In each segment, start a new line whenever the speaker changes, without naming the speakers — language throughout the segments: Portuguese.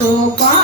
Opa!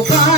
Ohio.